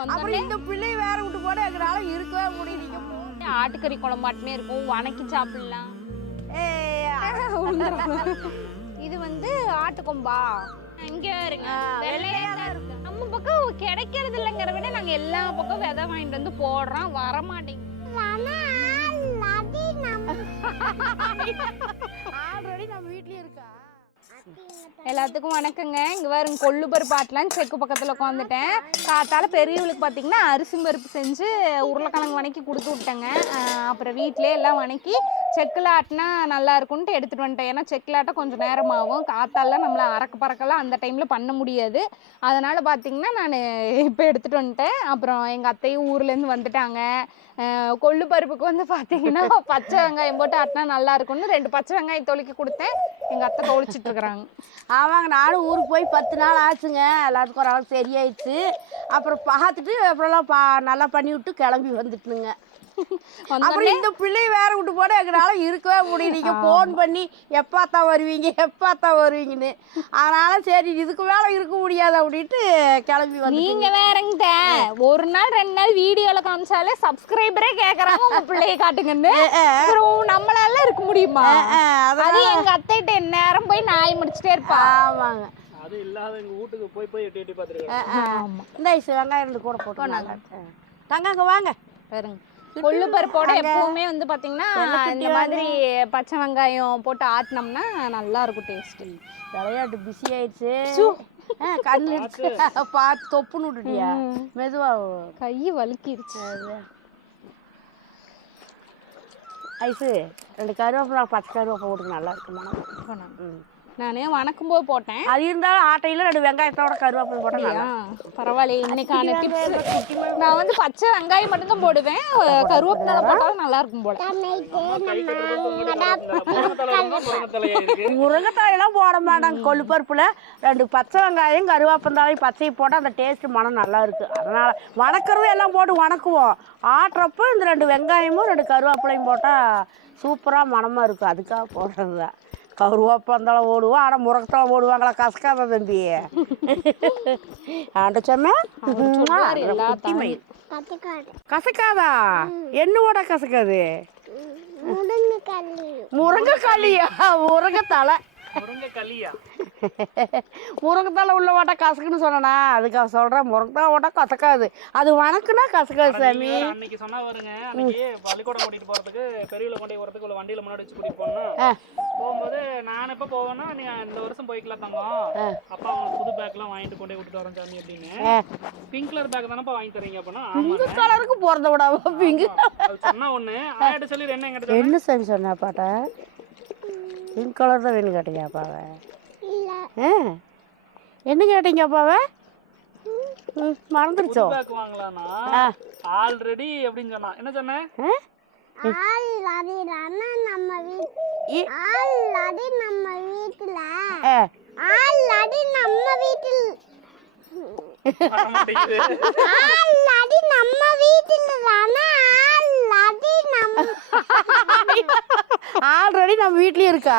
அப்புறம் இந்த பிள்ளை வேற விட்டு போட எங்களால இருக்கவே முடியல. ஆட்டுக்கறி குழம்பாட்டுமே இருக்கும், வணக்கி சாப்பிடலாம். இது வந்து ஆட்டுக்கொம்பா. இங்க இருங்க, நம்ம பக்கம் கிடைக்கிறது இல்லைங்கிற விட நாங்க எல்லா பக்கம் விதை வாங்கிட்டு வந்து போடுறோம், வர மாட்டேங்குது. ஆல்ரெடி நம்ம வீட்லயே இருக்கா. எல்லாத்துக்கும் வணக்கங்க. இங்கே பாருங்க, கொள்ளு பருப்பு ஆட்டலான்னு செக்கு பக்கத்தில் உட்காந்துட்டேன். காத்தால பெரியவளுக்கு பார்த்தீங்கன்னா அரிசி பருப்பு செஞ்சு உருளைக்கிழங்கு வணக்கி கொடுத்து விட்டேங்க. அப்புறம் வீட்டிலே எல்லாம் வணக்கி செக்கில் ஆட்டினா நல்லா இருக்கும்ன்ட்டு எடுத்துகிட்டு வந்துட்டேன். ஏன்னா செக்கில் ஆட்ட கொஞ்சம் நேரம் ஆகும், காத்தாலாம் நம்மளை அறக்க பறக்கலாம் அந்த டைமில் பண்ண முடியாது. அதனால் பார்த்தீங்கன்னா நான் இப்போ எடுத்துகிட்டு வந்துட்டேன். அப்புறம் எங்கள் அத்தையும் ஊர்லேருந்து வந்துட்டாங்க. கொள்ளு பருப்புக்கு வந்து பார்த்தீங்கன்னா பச்சை வெங்காயம் போட்டு ஆட்டினா நல்லா இருக்கும்னு 2 பச்சை வெங்காயம் தொளிக்கி கொடுத்தேன். எங்கள் அத்தை தொளிச்சிட்டு இருக்கிறாங்க. ஆமாங்க, நானும் ஊருக்கு போய் 10 நாள் ஆச்சுங்க. எல்லாத்துக்கும் ஒரு ஆள் சரியாயிடுச்சு. அப்புறம் பார்த்துட்டு அப்புறம்லாம் நல்லா பண்ணி விட்டு கிளம்பி வந்துட்டுனுங்க. அப்புறம் இந்த பிள்ளை வேற விட்டு போட எங்களால இருக்கவே முடியும். நீங்க போன் பண்ணி எப்பாத்தான் வருவீங்கன்னு. அதனால சரி இதுக்கு மேல இருக்க முடியாது அப்படின்ட்டு கிளம்பி வந்து. நீங்க வேறங்க, ஒரு நாள் 2 நாள் வீடியோல காமிச்சாலே சப்ஸ்கிரைபரே கேக்குறாங்க உங்க பிள்ளைய காட்டுங்கன்னு. நம்மளால இருக்க முடியுமா? அது எங்க அத்தைட்ட நேரம் போய் நாய் முடிச்சிட்டே இருப்பா. ஆமாங்க, அது இல்லாத எங்க வீட்டுக்கு போய் எட்டி பாத்துருக்கேன். இந்த வெங்காயம் 2 கூட போட்டு நல்லா தங்காங்க வாங்க பாருங்க. கொள்ளு பருப்போட எப்பவுமே வந்து பாத்தீங்கன்னா இந்த மாதிரி பச்சை வெங்காயம் போட்டு ஆட்டினோம்னா நல்லா இருக்கும் டேஸ்ட். விளையாட்டு பிஸி ஆயிடுச்சு, கண்ணு பார்த்து தொப்புன்னு விட்டுட்டியா? மெதுவா கை வலுக்கிருச்சு. ஐசு 2 கருவேப்பிலை, பச்சை கருவேப்பிலை போட்டு நல்லா இருக்குமா? நானே வணக்கும் போது போட்டேன். அது இருந்தாலும் ஆட்டையில 2 வெங்காயத்தோட கருவேப்பிலை போட்டா பரவாயில்ல. இன்னைக்கான டிப்ஸ் நான் வந்து பச்சை வெங்காயம் மட்டும் தான் போடுவேன், கருவேப்பிலை போட்டாலும் நல்லா இருக்கும் போல. முருங்கைத்தாயெல்லாம் போட மாட்டாங்க கொள்ளு பருப்புல. 2 பச்சை வெங்காயம் கருவேப்பந்தாலையும் பச்சையை போட்டால் அந்த டேஸ்ட் மனம் நல்லா இருக்கு. அதனால வணக்கிறது எல்லாம் போட்டு வணக்குவோம். ஆட்டுறப்போ இந்த 2 வெங்காயமும் 2 கருவேப்பிலையும் போட்டால் சூப்பராக மனமாக இருக்கும். அதுக்காக போடுறது தான். கருவேப்பந்தாலும் ஓடுவோம், ஆனால் முருங்கத்தால ஓடுவாங்களா? கசக்காத தம்பி ஆண்ட சொன்னா கசக்காதா? என்னோட கசக்காது? முருங்கைக்காளியா? முருங்கைத்தலை முருங்கைத்தலை உள்ள ஓட்டா கசக்குன்னு சொன்னா அதுக்காக சொல்றேன். முருங்கைத்தலை ஓட்டா கசக்காது, அது வணக்குனா கசக்காது சாமி. அன்னைக்கு சொன்னா வருங்க, அன்னைக்கு பள்ளிக்கூடம் கூட்டிட்டு போறதுக்கு பெரியவளை கொண்டு போறதுக்கு உள்ள வண்டியில முன்னாடி வச்சு கூட்டிட்டு போனோம். போகும்போது நான் எப்ப போவேன்னா, நீங்க இந்த வருஷம் போய்க்கலாம் தங்கம், அப்பா அவங்க புது பேக் எல்லாம் வாங்கிட்டு கொண்டு விட்டுட்டு வரேன் சாமி அப்படின்னு. பிங்க் கலர் பேக் தானப்பா வாங்கி தரீங்க அப்படின்னா? பிங்க் கலருக்கு போறத விடாம பிங்க் சொன்னா ஒண்ணு ஆயிட்டு சொல்லி என்ன சாமி சொன்னா பாட்டா? பிங்க் கலர் தான் வேணும் கேட்டீங்க அப்பாவை? என்ன கேட்டீங்க அப்பாவை? மறந்துடுச்சோ? ஆல்ரெடி அப்படின்னு சொன்னா என்ன சொன்னேன்? ஆல்ரெடி நம்ம வீட்லயே இருக்கா?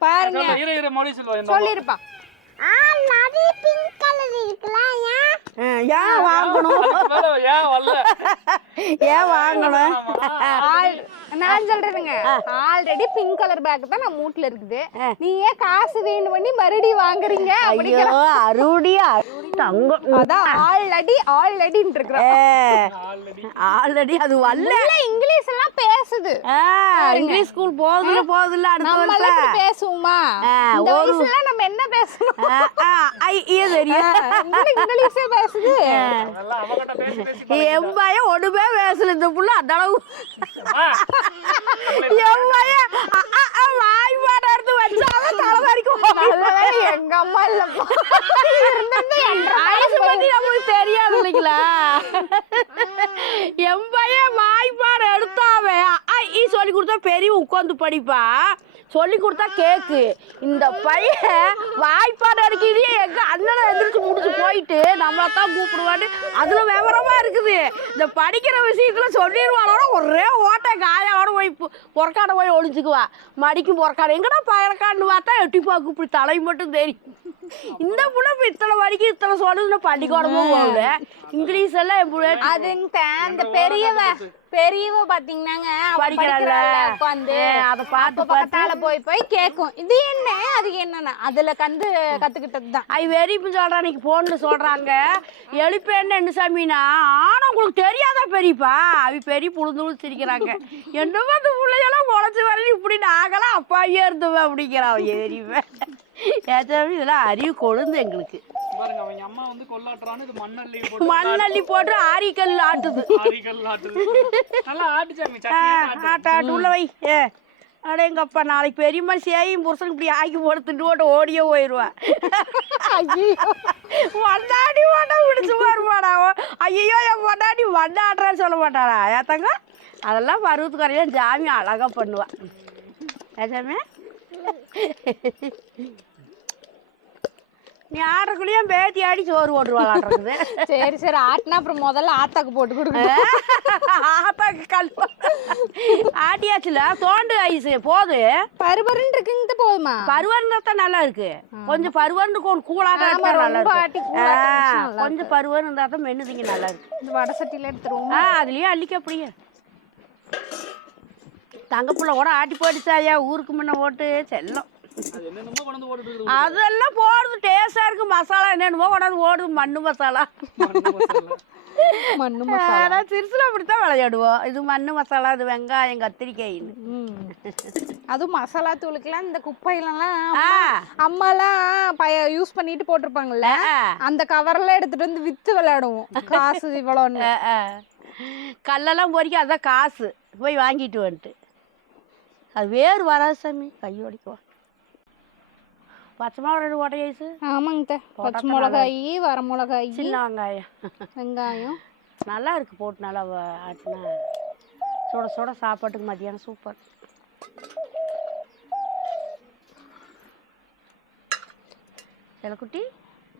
பாருங்க சொல்லிருப்பா. ஏன் வாங்கணும்? ஏன் வாங்கணும்? நான் சொல்றேங்க, ஆல்ரெடி பிங்க் கலர் பேக் தான் நம்ம வீட்ல இருக்குது. நீ ஏன் காசு வேணும் பண்ணி மறுபடியும் வாங்குறீங்க? ஆல்ரெடி அது வல்ல. இங்கிலீஷ் எல்லாம் பேசுது. இங்கிலீஷ் ஸ்கூல் போகுதுல்ல. நம்ம பேசுவோமா? இந்த வயசுல நம்ம என்ன பேசணும்? இங்கிலீஷே பேசுது. என் பையன் ஒண்ணுமே பேசல இந்த புள்ள. அந்த அளவு என் பையன் வாய்ப்பாடு எடுத்து வச்சாலும் தலைவரிக்கும். எங்க அம்மா இல்லப்பா பத்தி நமக்கு தெரியாது இல்லைங்களா? என் பையன் வாய்ப்பாடு எடுத்தாவே சொல்லி கொடுத்தா பெரிய உட்காந்து படிப்பா, சொல்லி கொடுத்தா கேக்கு. இந்த பையன் வாய்ப்பாடு அடிக்கிறதே எங்க அண்ணனை எந்திரிச்சு முடிச்சு போயிட்டு நம்மளை தான் கூப்பிடுவான்னு அதுல விவரமா இருக்குது. இந்த படிக்கிற விஷயத்துல சொல்லிடுவானோட ஒரே ஓட்டை காயோட போய் பொறக்காட போய் ஒழிச்சுக்குவா. மடிக்கும் பொறக்காடு எங்கடா பயணக்கான்னு பார்த்தா எட்டி பாக்கு இப்படி தலை மட்டும் தெரியும். இந்த புள்ள இப்ப இத்தனை மணிக்கு இத்தனை சொல்லுன்னு பள்ளிக்கூடமும் போகல. இங்கிலீஷ் எல்லாம் அதுங்க அந்த பெரியவ பாத்தீங்கன்னாங்க உட்காந்து அதை பார்த்து பக்கத்தால போய் கேட்கும், இது என்ன அது என்னன்னா அதுல கத்துக்கிட்டதுதான். ஐ வெறிப்பு சொல்றான், இன்னைக்கு போன்னு சொல்றாங்க எழுப்பேன்னு என்ன சாமினா. ஆனா உங்களுக்கு தெரியாதா பெரியப்பா, அவ பெரிய புழுந்து சிரிக்கிறாங்க. என்னமோ அந்த பிள்ளையெல்லாம் முளைச்சு வரையும் இப்படி நாங்களாம் அப்பாவே இருந்தோம் அப்படிங்கிறான் எரிவேன். ஏச்சாமி இதெல்லாம் அறிவு கொழுந்து எங்களுக்கு. பாருங்க அவங்க அம்மா வந்து கொல்லாட்டுறான்னு இது மண்ணள்ளி போட்டு ஆரிக்கல் ஆட்டுது. நல்லா ஆட்டுச்சாமி ஆட்டாட்டு உள்ள வை. அடேங்கப்பா, நாளைக்கு பெரியம்மா சேயும் புருஷனுக்கு இப்படி ஆக்கி போடுத்துட்டு போட்டு ஓடியே போயிடுவா. வண்டாடி ஓட்ட விடுச்சு வருவாடா. ஐயோ என் பொண்டாடி வண்டாடுறான்னு சொல்ல மாட்டாடா ஏத்தாங்க. அதெல்லாம் பருவத்துக்கு வரையும் ஜாமி அழகா பண்ணுவா. ஏச்சாமே நீ ஆடுறக்குள்ளேயும் பேத்தி ஆடி சோறு போட்டுருவாளாடுறது. சரி சரி ஆட்டினா அப்புறம் முதல்ல ஆத்தாக்கு போட்டு கொடுங்க. ஆத்தாக்கு கல் ஆட்டியாச்சுல தோண்டு ஐஸ் போது பருவருன்னு இருக்குங்க போதுமா? பருவருந்தா தான் நல்லா இருக்கு. கொஞ்சம் பருவருந்து கூழாக நல்லா இருக்கு. கொஞ்சம் பருவரு இருந்தா தான் மென்னுதிங்க நல்லா இருக்கு. இந்த வடை சட்டியில எடுத்துருவோம். அதுலயே அள்ளிக்க அப்படியே தங்கப்புள்ள கூட ஆட்டி போட்டுச்சாயா ஊருக்கு முன்ன போட்டு செல்லம். அதெல்லாம் போடுறது டேஸ்டா இருக்கு. மசாலா என்னென்னமோ கொண்டாந்து ஓடுது. மண்ணு மசாலா சிறுசுல அப்படித்தான் விளையாடுவோம். இது மண்ணு மசாலா, இது வெங்காயம் கத்திரிக்காயின்னு. அதுவும் மசாலா தூளுக்குலாம் இந்த குப்பையிலலாம் அம்மாலாம் யூஸ் பண்ணிட்டு போட்டிருப்பாங்கல்ல, அந்த கவர்லாம் எடுத்துட்டு வந்து வித்து விளையாடுவோம். காசு இவ்வளோன்னு கல்லெல்லாம் பொறிக்க அதான் காசு போய் வாங்கிட்டு வந்துட்டு. அது வேறு வராது சாமி, கையோடிக்குவா. பச்சை மிளகா 2 ஓட்டை ஐஸு. ஆமாங்க, பச்சை மிளகாய், வர மிளகாய், சின்ன வெங்காயம் நல்லா இருக்கு போட்டு நல்லா ஆட்டினா சுட சுட சாப்பாட்டுக்கு மதியானம் சூப்பர். செல்லக்குட்டி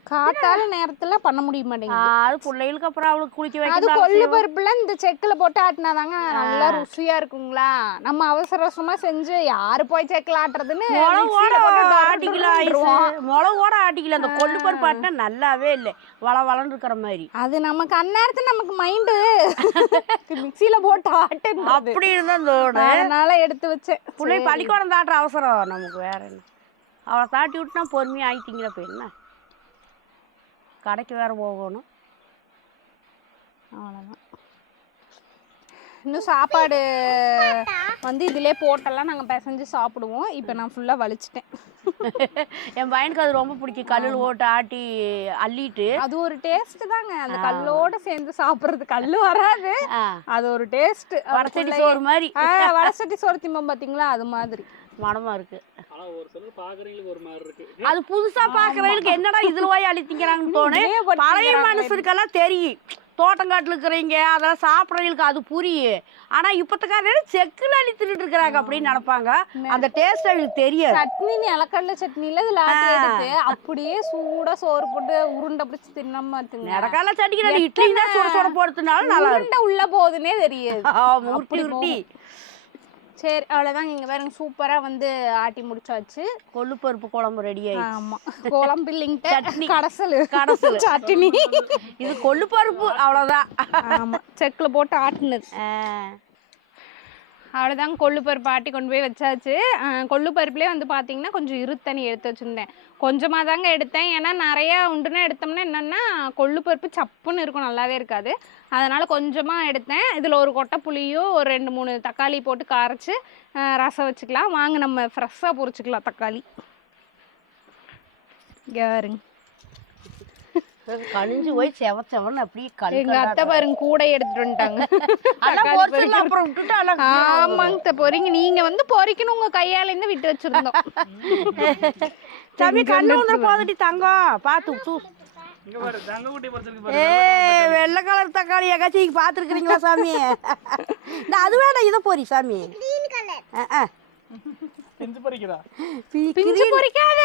காத்தால நேரத்துல பண்ண முடிய மாட்டேங்குது. அது பிள்ளைகளுக்கு அப்புறம் அவளுக்கு குளிக்க வைக்க. அது கொள்ளு பருப்புல இந்த செக்குல போட்டு ஆட்டினாதாங்க நல்லா ருசியா இருக்குங்களா. நம்ம அவசர அவசரமா செஞ்சு யாரு போய் செக்குல ஆட்டுறதுன்னு ஆட்டிக்கலாம். மிளகோட ஆட்டிக்கலாம். அந்த கொள்ளு பருப்பு ஆட்டினா நல்லாவே இல்லை, வள வளன்னு இருக்கிற மாதிரி. அது நமக்கு அந்நேரத்துல நமக்கு மைண்டு மிக்சியில போட்டு ஆட்டு அப்படி இருந்தா அதனால எடுத்து வச்சேன். பிள்ளை பள்ளிக்கூடம் தாட்டுற அவசரம் நமக்கு வேற என்ன. அவளை தாட்டி விட்டுனா பொறுமையா ஆயிட்டீங்களா இப்போ என்ன, கடைக்கு வேற போகணும். அவ்வளோதான். இன்னும் சாப்பாடு வந்து இதிலே போட்டெல்லாம் நாங்கள் பிசைஞ்சு சாப்பிடுவோம். இப்போ நான் ஃபுல்லாக வலிச்சிட்டேன். என் பையனுக்கு அது ரொம்ப பிடிக்கும். கல்லில் ஓட்டு ஆட்டி அள்ளிட்டு அது ஒரு டேஸ்ட் தாங்க. அந்த கல்லோட சேர்ந்து சாப்பிட்றது, கல்லு வராது, அது ஒரு டேஸ்ட். வடசட்டி சோறு மாதிரி. வடசட்டி சோறு திம்பம் பார்த்தீங்களா, அது மாதிரி மனமா இருக்கு. ஒரு அது புதுசா பாக்குறவங்களுக்கு என்னடா இதுல போய் அழித்திக்கிறாங்கன்னு தோணும். பழைய மனுஷனுக்கெல்லாம் தெரியும். தோட்டங்காட்டுல இருக்கிறீங்க அதெல்லாம் சாப்பிட்றவங்களுக்கு அது புரியும். ஆனா இப்பத்துக்கார செக்குல அழித்துட்டு இருக்கிறாங்க அப்படின்னு நினைப்பாங்க. அந்த டேஸ்ட் அவங்களுக்கு தெரியாது. சட்னி நிலக்கடலை சட்னில இதுல ஆட்டி எடுத்து அப்படியே சூடா சோறு போட்டு உருண்டை பிடிச்சி தின்னமா நடக்கால சட்டிக்கு இட்லி தான் சுட சுட போடுறதுனால நல்லா உருண்டை உள்ள போகுதுன்னே தெரியாது. உருட்டி உருட்டி. சரி அவ்வளோதாங்க. இங்கே பாருங்க சூப்பராக வந்து ஆட்டி முடிச்சாச்சு. கொள்ளு பருப்பு குழம்பு ரெடி ஆயிடுச்சு. ஆமாம், குழம்பு இல்லைங்க, சட்னி, கடைசல் சட்னி. இது கொள்ளு பருப்பு அவ்வளோதான். ஆமாம், செக்கில் போட்டு ஆட்டினது. அவ்வளோதாங்க, கொள்ளு பருப்பு ஆட்டி கொண்டு போய் வச்சாச்சு. கொள்ளு பருப்புலேயே வந்து பார்த்தீங்கன்னா கொஞ்சம் இருத்தண்ணி எடுத்து வச்சுருந்தேன். கொஞ்சமாக தாங்க எடுத்தேன். ஏன்னா நிறையா உண்டுன்னா எடுத்தோம்னா என்னென்னா கொள்ளு பருப்பு சப்புன்னு இருக்கும், நல்லாவே இருக்காது. அதனால் கொஞ்சமாக எடுத்தேன். இதில் ஒரு கொட்டை புளியும் ஒரு 2-3 தக்காளி போட்டு கரைச்சி ரசம் வச்சுக்கலாம். வாங்க நம்ம ஃப்ரெஷ்ஷாக பொரிச்சிக்கலாம் தக்காளி. பாருங்க கழிஞ்சு போய் செவச்சவன் அப்படியே எங்க அத்தை பாருங்க கூட எடுத்துட்டு வந்துட்டாங்க. ஆமாங்க பொறிங்க, நீங்க வந்து பொறிக்கணும், உங்க கையால இருந்து விட்டு வச்சிருந்தோம். சாமி கண்ணு வந்து போதட்டி தங்கம் பார்த்து இங்க பாரு தங்க குட்டி பறிச்சிருக்கு ஏ பாரு. வெள்ளை கலர் தக்காளி எங்காச்சும் பார்த்துருக்குறீங்களா சாமி? இந்த அது வேண்டாம், இதை போறி சாமி. பிஞ்சு பறிக்கிறா. பிஞ்சு பொரிக்காத.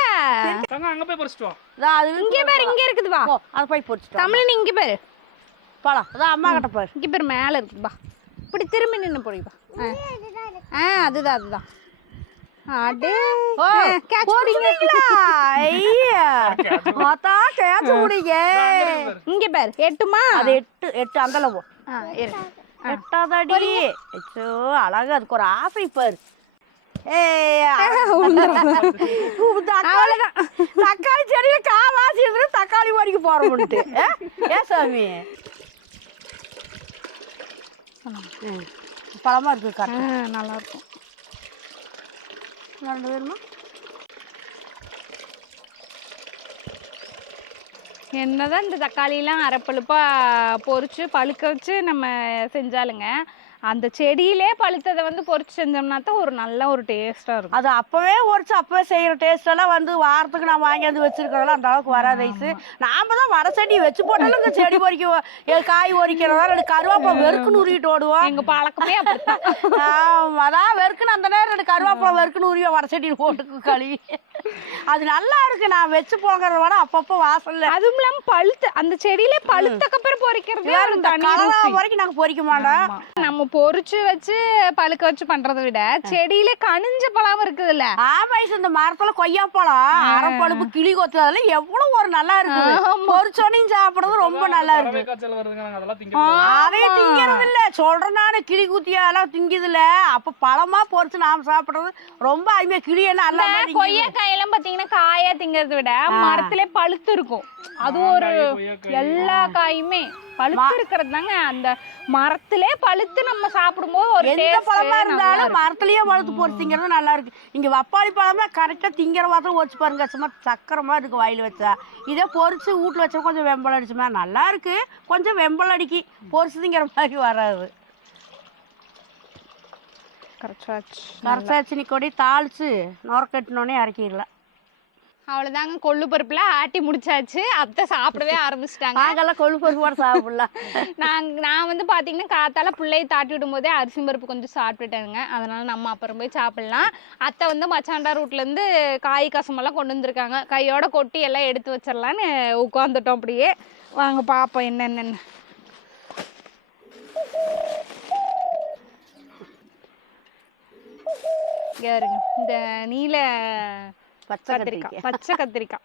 தங்க அங்க போய் பறிச்சிட்டு வா. அது இங்கே பாரு, இங்க இருக்குது வா. அதை போய் பொறிச்சிட்டு தமிழ் நீ இங்க பாரு. போலாம். அதான் அம்மா கிட்ட பாரு. இங்க பாரு மேல இருக்குது வா. இப்படி திரும்பி நின்னு போய் வா. அதுதான் அதுதான். அடே கேட்ச் போறீங்களா? ஐயா மாத்தா கேட்ச் முடிங்க. இங்க பாரு எட்டுமா? அது 8 அந்தல போ. இரு. 8ஆவது அடி. அச்சோ அழகா அதுக்கு ஒரு ஆசை பாரு. தக்காளி செடியில காவாசி தக்காளி வரைக்கும் போறோம்ட்டு. ஏன் சாமி பழமா இருக்கு? நல்லா இருக்கும். வேணுமா? என்னதான் இந்த தக்காளிலாம் அரைப்பழுப்பா பொரிச்சு பழுக்க வச்சு நம்ம செஞ்சாலுங்க, அந்த செடியிலே பழுத்ததை வந்து பொரிச்சு செஞ்சோம்னா தான் ஒரு நல்ல ஒரு டேஸ்டா இருக்கும். அது அப்பவே உரிச்சு அப்பவே செய்யற டேஸ்ட் எல்லாம் வந்து வாரத்துக்கு நான் வாங்கியாந்து வச்சிருக்கிறதெல்லாம் அந்த அளவுக்கு வராது. ஐசு நாம தான் வர செடி வச்சு போட்டாலும் இந்த செடி பொறிக்க காய் பொறிக்கிறதா ரெண்டு கருவேப்பிலை வெறுக்குன்னு உருவிட்டு ஓடுவோம். எங்க பழக்கமே அப்படித்தான். அதான் வெறுக்குன்னு அந்த நேரம் ரெண்டு கருவேப்பிலை வெறுக்குன்னு உருவிய வர செடி போட்டுக்கு கழுவி. அது நல்லா இருக்கு. நான் வச்சு போகிறத விட அப்பப்போ வாசல்ல. அதுவும் இல்லாம பழுத்து அந்த செடியில பழுத்தக்கப்புறம் பொறிக்கிறது வரைக்கும் நாங்க பொறிக்க மாட்டோம். நம்ம பொரிச்சு வச்சு பழுக்க வச்சு பண்றதை விட செடியில கனிஞ்ச பழம் இருக்குதுல்ல. ஆமா, இந்த மரத்துல கொய்யாப்பழம் அரைப்பழுப்பு கிளி கொத்து அதெல்லாம் எவ்வளவு ஒரு நல்லா இருக்குது. பொரிச்சோனையும் சாப்பிடுறது ரொம்ப நல்லா இருக்கு. அதையும் திங்கிறது இல்ல சொல்றேன் நானு. கிளி குத்தியாலாம் திங்குது இல்ல. அப்ப பழமா பொரிச்சு நாம சாப்பிடுறது ரொம்ப அருமையா. கிளி என்ன அல்ல கொய்யாக்காயெல்லாம் பாத்தீங்கன்னா காயா திங்கிறத விட மரத்திலே பழுத்து இருக்கும். அது ஒரு எல்லா காயுமே பழுத்து இருக்கிறது தாங்க. அந்த மரத்திலே பழுத்து நம்ம சாப்பிடும்போது ஒரு எந்த பழமா இருந்தாலும் மரத்திலேயே பழுத்து பொரிச்சிங்கிறது நல்லா இருக்கு. இங்க வப்பாளி பழமா கரெக்டா திங்கிற மாதிரி வச்சு பாருங்க. சும்மா சக்கரமா இருக்கு வாயில வச்சா. இதே பொரிச்சு வீட்டுல வச்சா கொஞ்சம் வெம்பல் அடிச்சுமா நல்லா இருக்கு. கொஞ்சம் வெம்பல் அடிக்கி பொரிச்சு திங்கிற மாதிரி வராது. கரைச்சாச்சு கொடி தாளிச்சு நொற கட்டினோடனே இறக்கிடலாம். அவ்வளவுதாங்க, கொள்ளு பருப்புல ஆட்டி முடிச்சாச்சு. அத்தை சாப்பிடவே ஆரம்பிச்சிட்டாங்க. நாங்கெல்லாம் கொள்ளு பருப்பு போட சாப்பிடலாம். நான் வந்து பாத்தீங்கன்னா காத்தால பிள்ளையை தாட்டி விடும் போதே அரிசி பருப்பு கொஞ்சம் சாப்பிட்டுட்டேங்க. அதனால நம்ம அப்புறம் போய் சாப்பிடலாம். அத்தை வந்து மச்சாண்டா ரூட்ல இருந்து காய் கசமெல்லாம் கொண்டு வந்திருக்காங்க. கையோட கொட்டி எல்லாம் எடுத்து வச்சிடலான்னு உட்காந்துட்டோம். அப்படியே வாங்க பாப்போம் என்னென்னு. யாருங்க இந்த நீல பச்சை கத்திரிக்காய்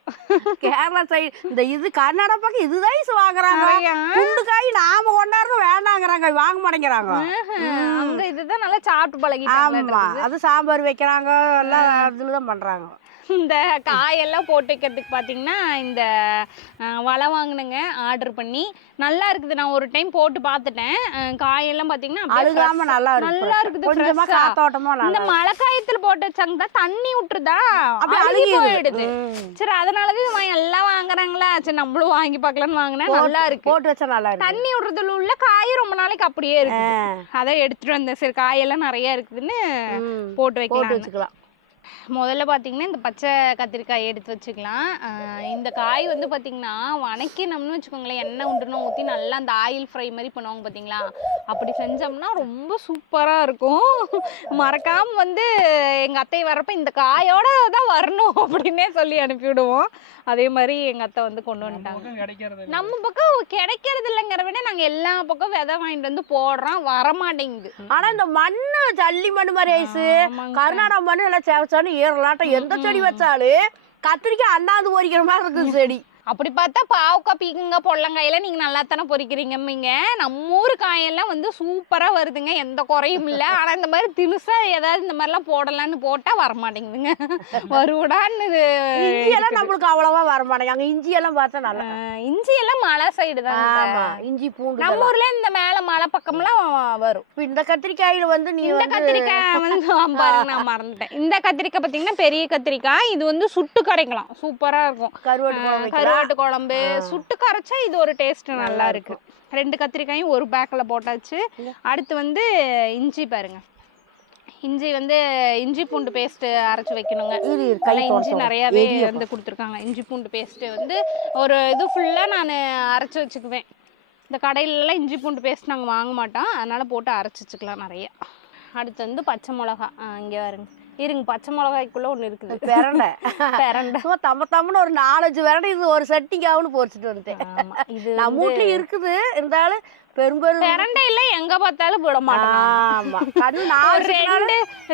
கேரளா சைடு இந்த இது கர்நாடகா பக்கம் இதுதான் வாங்குறாங்க. குண்டு காய் நாம கொண்டாடுறது வேண்டாங்கிறாங்க, வாங்க மாட்டேங்கிறாங்க. அங்க இதுதான் நல்லா சாப்பிட்டு பழகி. ஆமா, அது சாம்பார் வைக்கிறாங்க எல்லாம் இதுலதான் பண்றாங்க. இந்த காயெல்லாம் போட்டு வைக்கிறதுக்கு பார்த்தீங்கன்னா இந்த வலை வாங்கினேங்க ஆர்டர் பண்ணி. நல்லா இருக்குது. நான் ஒரு டைம் போட்டு பார்த்துட்டேன். காயெல்லாம் பார்த்தீங்கன்னா அழுகாம நல்லா இருக்குது. இந்த மழை காயத்தில் போட்டு வச்சாங்க தான் தண்ணி விட்டுருதா அழுகி போயிடுது. சரி அதனாலதான் எல்லாம் வாங்குறாங்களா, சரி நம்மளும் வாங்கி பார்க்கலாம்னு வாங்கினா நல்லா இருக்கு. போட்டு வச்சா நல்லா இருக்கு. தண்ணி விடுறதுல உள்ள காய் ரொம்ப நாளைக்கு அப்படியே இருக்கு. அதை எடுத்துட்டு வந்தேன். சரி காயெல்லாம் நிறைய இருக்குதுன்னு போட்டு வச்சுக்கலாம். முதல்ல பார்த்தீங்கன்னா இந்த பச்சை கத்திரிக்காய் எடுத்து வச்சுக்கலாம். இந்த காய் வந்து பார்த்தீங்கன்னா வணக்கினோம்னு வச்சுக்கோங்களேன், எண்ணெய் உண்டுனா ஊற்றி நல்லா அந்த ஆயில் ஃப்ரை மாதிரி பண்ணுவாங்க பார்த்தீங்களா, அப்படி செஞ்சோம்னா ரொம்ப சூப்பராக இருக்கும். மறக்காமல் வந்து எங்கள் அத்தை வர்றப்ப இந்த காயோட தான் வரணும் அப்படின்னே சொல்லி அனுப்பிவிடுவோம். அதே மாதிரி எங்கள் அத்தை வந்து கொண்டு வந்துட்டாங்க. நம்ம பக்கம் கிடைக்கிறது இல்லைங்கிற விட நாங்கள் எல்லா பக்கம் விதை வாங்கிட்டு வந்து போடுறோம், வரமாட்டேங்குது. ஆனால் இந்த மண்ணு ஜல்லி மண்ணு மாதிரி ஐசு கர்நாடகா மண்ணு எல்லாம் சேவச்சாலும் ஏறலாட்டம் எந்த செடி வச்சாலும் கத்திரிக்காய் அண்ணாந்து பொறிக்கிற மாதிரி இருக்குது செடி. அப்படி பார்த்தா பாவக்காய் பீக்கங்க பொள்ளங்காயெல்லாம் நீங்கள் நல்லா தானே பொறிக்கிறீங்க. நம்ம ஊர் காயெல்லாம் வந்து சூப்பராக வருதுங்க, எந்த குறையும் இல்லை. ஆனால் இந்த மாதிரி தினுசாக ஏதாவது இந்த மாதிரிலாம் போடலான்னு போட்டால் வரமாட்டேங்குதுங்க. வருவிடான்னு இஞ்சியெல்லாம் நம்மளுக்கு அவ்வளோவா வரமாட்டேங்க. அங்கே இஞ்சியெல்லாம் பார்த்தா நல்லா. இஞ்சியெல்லாம் மலை சைடு தான். இஞ்சி பூண்டு நம்ம ஊர்ல இந்த மேலே மலை பக்கம்லாம் வரும். இந்த கத்திரிக்காயில வந்து நீ இந்த கத்திரிக்காய் வந்து நான் மறந்துட்டேன். இந்த கத்திரிக்காய் பார்த்தீங்கன்னா பெரிய கத்திரிக்காய். இது வந்து சுட்டு கரைக்கலாம், சூப்பராக இருக்கும். கருவாட்டு குழம்பு சுட்டு கரைச்சா இது ஒரு டேஸ்ட் நல்லா இருக்கு. 2 கத்திரிக்காயும் ஒரு பேக்கில் போட்டாச்சு. அடுத்து வந்து இஞ்சி பாருங்க, இஞ்சி வந்து இஞ்சி பூண்டு பேஸ்ட் அரைச்சு வைக்கணுங்க. கை இஞ்சி நிறையாவே வந்து கொடுத்துருக்காங்க. இஞ்சி பூண்டு பேஸ்ட் வந்து ஒரு இது ஃபுல்லாக நான் அரைச்சி வச்சுக்குவேன். இந்த கடையிலலாம் இஞ்சி பூண்டு பேஸ்ட் நாங்கள் வாங்க மாட்டோம், அதனால் போட்டு அரைச்சி வச்சுக்கலாம் நிறையா. அடுத்து வந்து பச்சை மிளகா. இங்கே வருங்க, இருங்க, பச்சை மிளகாய்க்குள்ளே ஒன்று இருக்குது, பிரண்டை. தம்மன்னு ஒரு 4-5 விரண்டை இது ஒரு சட்டிக்காவுன்னு பொரிச்சிட்டு வந்துட்டேன். இது நம்ம வீட்டில் இருக்குது, இருந்தாலும் பிரண்டையில எங்க பார்த்தாலும் விட மாட்டோம்.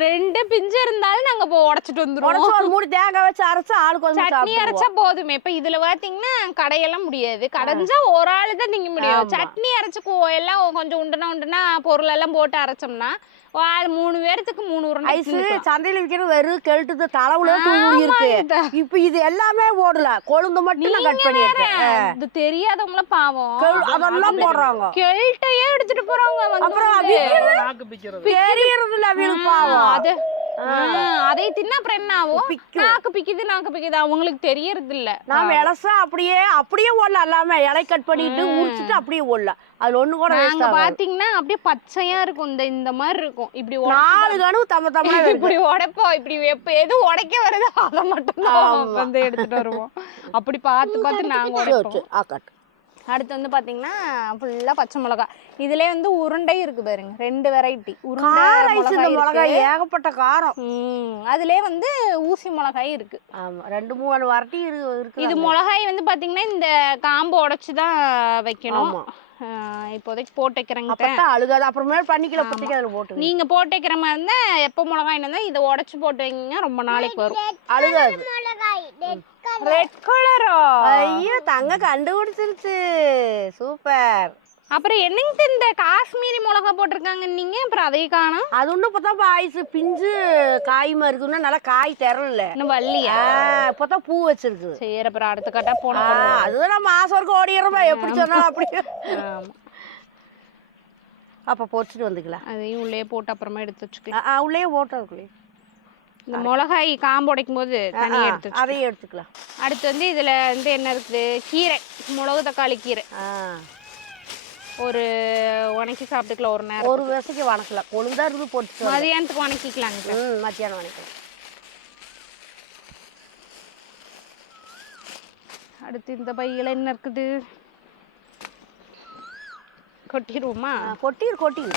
ரெண்டு பிஞ்சு இருந்தாலும் நாங்க உடைச்சிட்டு வந்துருவோம். ஒரு மூடி தேங்காய் வச்சு அரைச்சா ஆளுக்கு சட்னி அரைச்சா போதுமே. இப்ப இதுல பாத்தீங்கன்னா கடையெல்லாம் முடியாது, கடைஞ்சா ஒரு ஆளு தான் திங்க முடியும். சட்னி அரைச்சு எல்லாம் கொஞ்சம் உண்டுனா பொருள் எல்லாம் போட்டு அரைச்சோம்னா 3 பேருக்கு 3 உருண்டை. ஐஸ் சந்தையில விற்கிற வெறும் கெழுட்டு தலைவுல தூங்கி இருக்கு. இப்ப இது எல்லாமே ஓடல, கொழுந்து மட்டும் நான் கட் பண்ணிருக்கேன். இது தெரியாதவங்கள பாவம் அதெல்லாம் போடுறாங்க, கெழுட்டையே எடுத்துட்டு போறாங்க. அப்புறம் தெரியறதுல அவங்களுக்கு பாவம். அது அதை தின்னா அப்புறம் என்ன ஆகும்? நாக்கு பிக்குது அவங்களுக்கு தெரியறது இல்ல. நாம இலசா அப்படியே ஓடலாம், எல்லாமே இலை கட் பண்ணிட்டு உரிச்சிட்டு அப்படியே ஓடலாம். அது ஒண்ணு கூட நாங்க பாத்தீங்கன்னா அப்படியே பச்சையா இருக்கும், இந்த மாதிரி இருக்கும். இப்படி 4 கனவு தம்ம இப்படி உடைப்போம். இப்படி எது உடைக்க வருதோ அதை மட்டும் வந்து எடுத்துட்டு வருவோம். அப்படி பார்த்து நாங்க உடைப்போம். அடுத்து வந்து பாத்தீங்கன்னா ஃபுல்லா பச்சை மிளகா. இதுல வந்து உருண்டை இருக்கு பாருங்க, 2 வெரைட்டி உருண்டை மிளகாய், ஏகப்பட்ட காரம். அதுலயே வந்து ஊசி மிளகாய் இருக்கு. ஆமா, 2-3 வெரைட்டி இருக்கு. இது மிளகாய் வந்து பாத்தீங்கன்னா இந்த காம்பு உடைச்சுதான் வைக்கணும். இப்போதைக்கு போட்டு வைக்கிறேங்க, அழுகாது, அப்புறமேல பண்ணிக்கல போட்டு. நீங்க போட்டு வைக்கிற மாதிரி இருந்தா எப்ப மிளகாய் இருந்தா இதை உடைச்சு போட்டு வைங்க, ரொம்ப நாளைக்கு வரும், அழுகாது. ரெட் கலரா? ஐயோ, தங்க கண்டுபிடிச்சிருச்சு, சூப்பர். அப்புறம் என்னங்க இந்த காஷ்மீரி மிளகா போட்டிருக்காங்க நீங்க, அப்புறம் அதை காணும். அது ஒன்றும் இப்பதான் ஆயிசு பிஞ்சு காயுமா இருக்குன்னா நல்லா காய் தரல, இன்னும் வள்ளியா? இப்பதான் பூ வச்சிருக்கு. சரி, அப்புறம் அடுத்த கட்டா போனா அதுதான் நம்ம மாசம் வரைக்கும் ஓடிடுறோமா, எப்படி சொன்னாலும் அப்படி. அப்ப பொரிச்சிட்டு வந்துக்கலாம். அதையும் உள்ளே போட்டு அப்புறமா எடுத்து வச்சுக்கலாம். உள்ளே போட்டதுக்குள்ளே இந்த மிளகாய் காம்பு உடைக்கும் போது தனியாக எடுத்து அதையும் எடுத்துக்கலாம். அடுத்து வந்து இதுல வந்து என்ன இருக்குது, கீரை, மிளகு தக்காளி கீரை. ஒரு வணக்கி சாப்பிட்டுக்கலாம், ஒரு நேரம் ஒரு விசைக்கு வணக்கலாம், கொழுந்தா இருந்து போட்டு மதியானத்துக்கு வணக்கிக்கலாம். மத்தியானம் வணக்கலாம். அடுத்து இந்த பையில என்ன இருக்குது, கொட்டிடுவோமா? கொட்டிடு.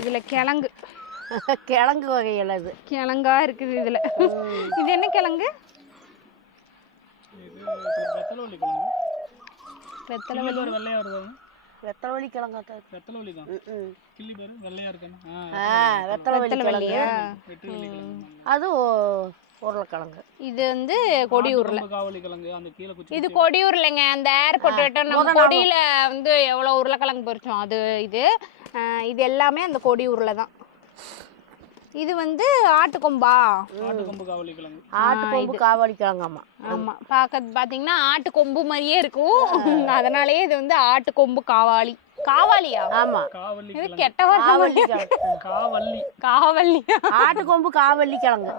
இதுல கிழங்கு வகையில் அது கிழங்கா இருக்குது. இதுல இது என்ன கிழங்கு? வெத்தலவள்ளி கிழங்கா? அது உருளைக்கிழங்கு. இது வந்து கொடி உருளை. இது கொடி உருளைங்க, அந்த ஏர்போர்ட் நம்ம கொடியில வந்து எவ்வளவு உருளைக்கிழங்கு பொரிச்சோம் அது. இது எல்லாமே அந்த கொடி உருளை தான். இது வந்து ஆட்டுக்கொம்பா? ஆட்டுக்கொம்பு காவலி கிழங்கு. ஆட்டுக்கொம்பு காவலி கிழங்காமா? ஆமா, பாத்தீங்கன்னா ஆட்டுக்கொம்பு மாதிரியே இருக்கும், அதனாலயே இது வந்து ஆட்டுக்கொம்பு காவாலியா? ஆமா, இது கெட்ட வார்த்தை. காவல்லி ஆட்டுக்கொம்பு காவல்லி கிழங்கு.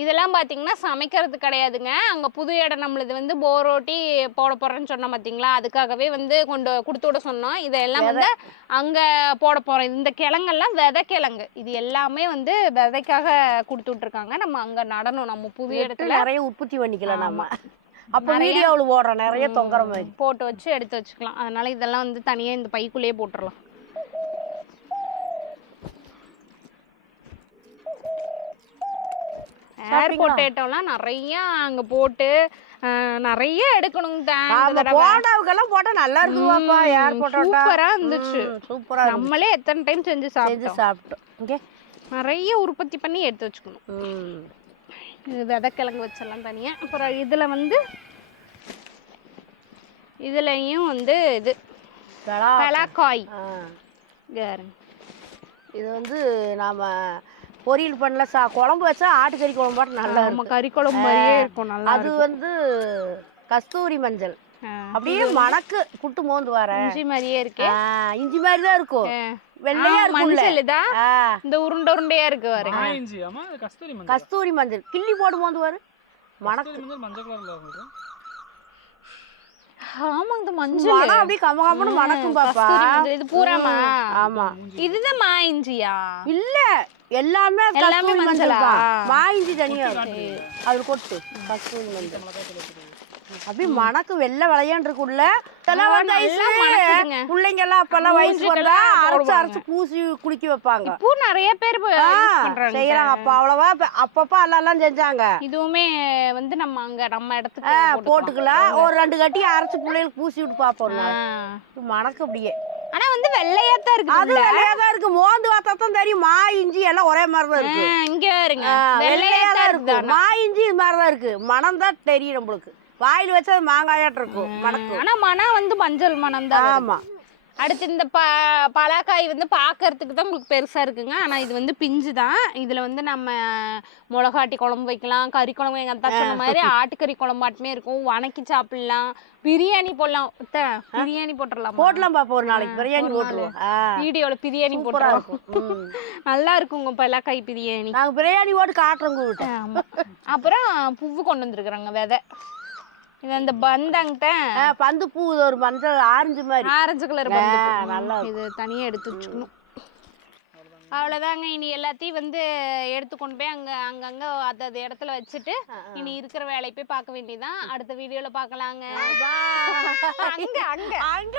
இதெல்லாம் பார்த்தீங்கன்னா சமைக்கிறது கிடையாதுங்க. அங்கே புது இடம் நம்மளது வந்து போரோட்டி போட போகிறேன்னு சொன்னோம் பார்த்தீங்களா, அதுக்காகவே வந்து கொடுத்து விட சொன்னோம். இதெல்லாம் வந்து அங்கே போட போகிறோம். இந்த கிழங்கெல்லாம் விதை கிழங்கு, இது எல்லாமே வந்து விதைக்காக கொடுத்து விட்ருக்காங்க. நம்ம அங்கே நடணும், நம்ம புது இடத்துல நிறைய உற்பத்தி பண்ணிக்கலாம். நம்ம அப்போ வீடியோவில் போடுறோம், நிறைய தொங்குற மாதிரி போட்டு வச்சு எடுத்து வச்சுக்கலாம். அதனால இதெல்லாம் வந்து தனியாக இந்த பைக்குள்ளேயே போட்டுடலாம். ஏர் பொட்டேட்டோலாம் நிறைய அங்க போட்டு நிறைய எடுக்கணும். போட்டாவுக்கெல்லாம் போட்டா நல்லா இருக்குவாப்பா, ஏர் பொட்டேட்டோ சூப்பரா இருந்துச்சு. சூப்பரா, நம்மளே எத்தனை டைம் செஞ்சு சாப்பிட்டோம். ஓகே, நிறைய உற்பத்தி பண்ணி எடுத்து வச்சுக்கணும். இது விதைக்கிழங்கு வச்செல்லாம் தனியா. அப்புறம் இதுல வந்து இதுலயும் வந்து இது பலாக்காய். இது வந்து நாம பொரியல் பண்ணல, குழம்பு வச்சா ஆட்டுக்கறி குழம்பு போட்டு நல்லா இருக்கும், கறி குழம்பு மாதிரியே இருக்கும். நல்லா அது வந்து கஸ்தூரி மஞ்சள், அப்படியே மணக்கு புட்டு மோந்து வர இஞ்சி மாதிரியே இருக்கு. இஞ்சி மாதிரி தான் இருக்கும், வெள்ளையா மஞ்சள் தான், இந்த உருண்டை உருண்டையா இருக்கு பாரு. கஸ்தூரி மஞ்சள் கிள்ளி போட்டு மோந்து வர மணக்கு. ஆமாங்க இந்த மஞ்சள் மனம் அப்படியே கமகமன்னு மணக்கும் பாப்பா. கஸ்தூரி மஞ்சள். இது பூராமா? ஆமா. இதுதான் மா இஞ்சியா? இல்ல எல்லாமே எல்லாமே கஸ்தூரி மஞ்சள் மஞ்சளா? தான். மா இஞ்சி தனியா இருக்கு. அது கொட்டு கஸ்தூரி மஞ்சள். அப்படியே மணக்கு வெள்ளை விளையாண்டு இருக்குள்ள இதெல்லாம் வந்து மணக்குதுங்க. பிள்ளைங்க எல்லாம் அப்பெல்லாம் வயசு வந்தா அரைச்சு போடுவாங்க. அரைச்சு பூசி குளிக்க வைப்பாங்க. இப்போ நிறைய பேர் யூஸ் பண்றாங்க. செய்யறாங்க. அப்ப அவ்வளவா அப்பப்ப எல்லாம் செஞ்சாங்க. இதுவுமே வந்து நம்ம அங்க நம்ம இடத்துக்கு போட்டுக்கலாம். ஒரு 2 கட்டி அரைச்சு பிள்ளைகளுக்கு பூசி விட்டு பாப்போம். ஆ. மணக்கு அப்படியே. ஆனா வந்து வெள்ளையா தான் இருக்கு. அது வெள்ளையா தான் இருக்கு. மோந்து பார்த்தா தான் தெரியும். மா இஞ்சி எல்லாம் ஒரே மாதிரி தான் இருக்கு. இங்க பாருங்க வெள்ளையா தான் இருக்கு. மா இஞ்சி இது மாதிரி தான் இருக்கு. மனம் தான் தெரியும் நம்மளுக்கு. வாயில் வச்சா அது மாங்காயாட்டு இருக்கும் மணக்கு. ஆனா மனம் வந்து மஞ்சள் மனம் தான். ஆமா. அடுத்து இந்த பலாக்காய் வந்து பார்க்கறதுக்கு தான் உங்களுக்கு பெருசா இருக்குங்க. ஆனா இது வந்து பிஞ்சு தான். இதுல வந்து நம்ம மிளகாட்டி குழம்பு வைக்கலாம், கறி குழம்பு எங்க அத்தா சொன்ன மாதிரி ஆட்டுக்கறி குழம்பாட்டுமே இருக்கும், வணக்கி சாப்பிடலாம், பிரியாணி போடலாம். பிரியாணி போட்டுடலாம். போடலாம் பாப்பா ஒரு நாளைக்கு பிரியாணி போட்டுருவோம். வீடியோல பிரியாணி போட்டுருவோம். நல்லா இருக்குங்க பலாக்காய் பிரியாணி. நாங்க பிரியாணி போட்டு காட்டுறோங்க. ஆமா. அப்புறம் பூவு கொண்டு வந்துருக்குறாங்க விதை. இது அந்த பந்தாங்கிட்ட பந்து பூ ஒரு மஞ்சள் ஆரஞ்சு மாதிரி ஆரஞ்சு கலர் பந்து. நல்லா இது தனியா எடுத்து வச்சுக்கணும். அவ்வளோதாங்க. இனி எல்லாத்தையும் வந்து எடுத்து கொண்டு போய் அங்கங்க அது இடத்துல வச்சுட்டு இனி இருக்கிற வேலையை போய் பார்க்க வேண்டியதான். அடுத்த வீடியோல பார்க்கலாங்க. அங்க அங்க அங்க